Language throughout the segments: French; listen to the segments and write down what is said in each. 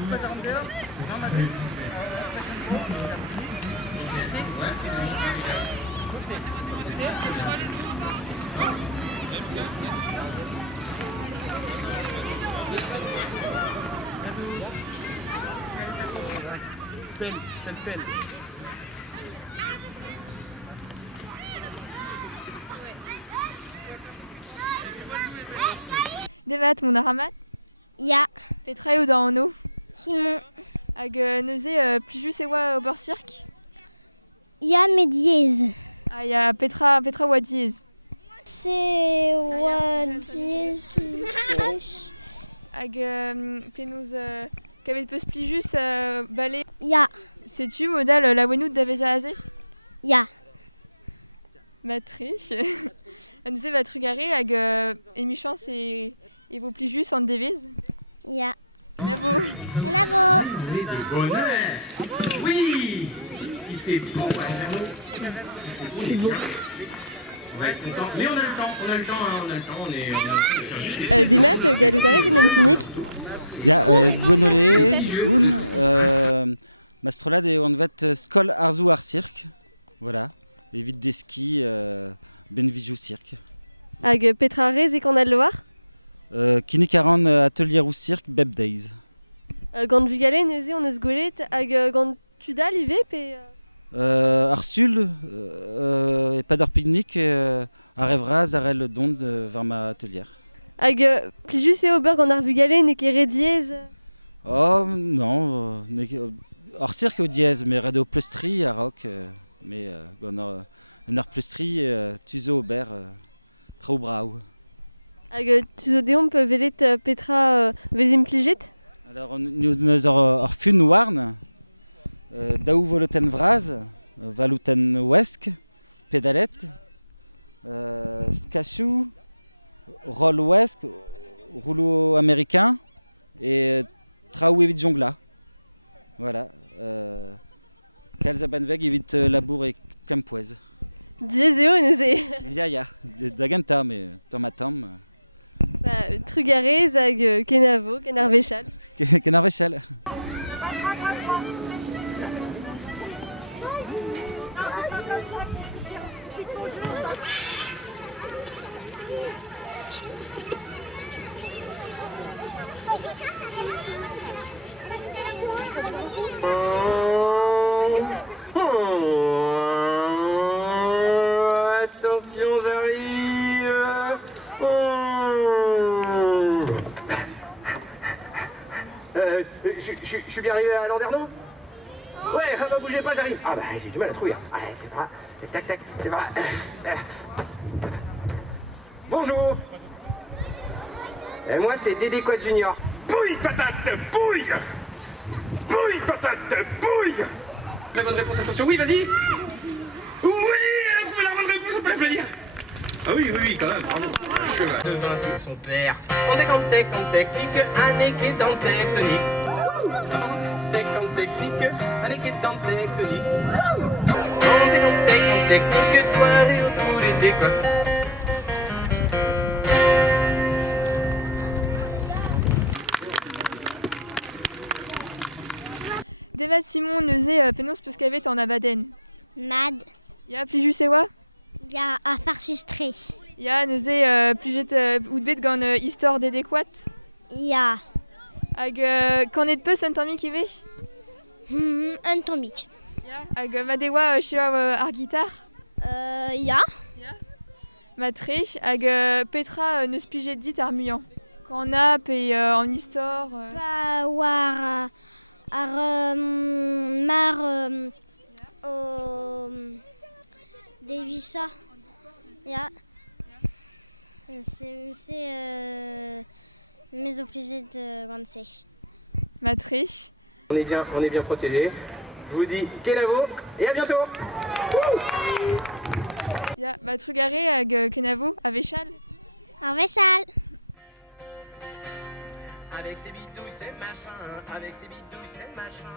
Super Under, Ramadan, Fashion Pro, Garceli, Pelle, c'est le pelle. Demat mon aramat, Ja, Petra ou dans Ono, Simon. hag neuze plijus ewa ober cirque. Ja, mais dièse. Ah, ya Petra oa diez. C'est wa dièse. Hag penaos kavet peus plijus bale. Ja, Setu modal la wenout da veza aze? ja. Matriche. Neuze va trugare hag emichans e vos plijus an devez. Ja. Navo. En avant. Journée de bonheur. Oui, il fait beau à Landerneau. Il fait beau, on est bien. On va être content. Mais on a le temps, on a le temps, on a le temps. On est en train de faire juste Demat, galutare en emkinik. Ja, Gwenole, Mastrolade et on va skol arzu ar cirque. Voilà, évite des skis, benvijou cirque. Hag Petra rez e kandal loar. Kinikaran atelier ou cirque, Beb Days. Gant vugale neuze on eus gwelet hag gant tudal ive pe... Arsul, et pas d'or pique-nique, à Revraz, à Rel Dond, vers ma atelier. Hag plijus eo ober gant ar vugale ne ket re diez. Oh non, hors cirque au dièse, mais radio plustri à rock, mais un hors plustri, tuzo aubert, trop brau. Hag tuzo deomp velet Petra vezim plijet. Alors nous hors fun warn, daou voloten vraz, valouten wesk, pédalet, skachou, roll wesk, rouleau américain et traou evit jongla. Voilà. Kalza banveg evit labour et campouez. Diez eo neuze. Ya, daganta, mais tomatam. Trugarez hag kenavo, ken ar vechal. Ken ar vechal. Attention, j'arrive. Je suis bien arrivé à Landerneau? Ouais, bah bougez pas, j'arrive. Ah bah j'ai du mal à trouver. Ah, c'est pas. Tac, tac, c'est pas. Bonjour. Et moi c'est Dédé Quad Junior. Bouille patate, bouille. Bouille patate, bouille. La bonne réponse, attention, oui, vas-y. Oui, elle a trouvé la bonne réponse, on peut l'applaudir. Ah oui, quand même, bravo. Devant c'est son père. On décompte, technique, un équé dans technique. Décompte, technique, un équé dans technique. On décompte, technique, toi et autour les décotes. Demat Simon neuze penaos peus kavet an abaden. Mad. Ya plijus ewa? Ja, a farsustre. Ya neuze plijet oudbet gant istor dedekouat. Ja. Hag kanet peus un tammik ive? Un tombik. Ya. Hag madewa chila ar gitar? Ja. Matrech. Hag Petra neus plijet dit ar muian. Kan ap e an istor. Pa war ar mar o devisa. Ja. C'est mes obligés de granser. Matrech. On est bien protégés. Je vous dis kenavo et à bientôt. Ya, ba trugare hag kenavo a vechal. Ar vechal. Avec ses bidouilles, c'est machin. Avec ses bidouilles, c'est machin.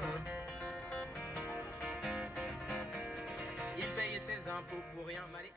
Il paye ses impôts pour rien. Allez,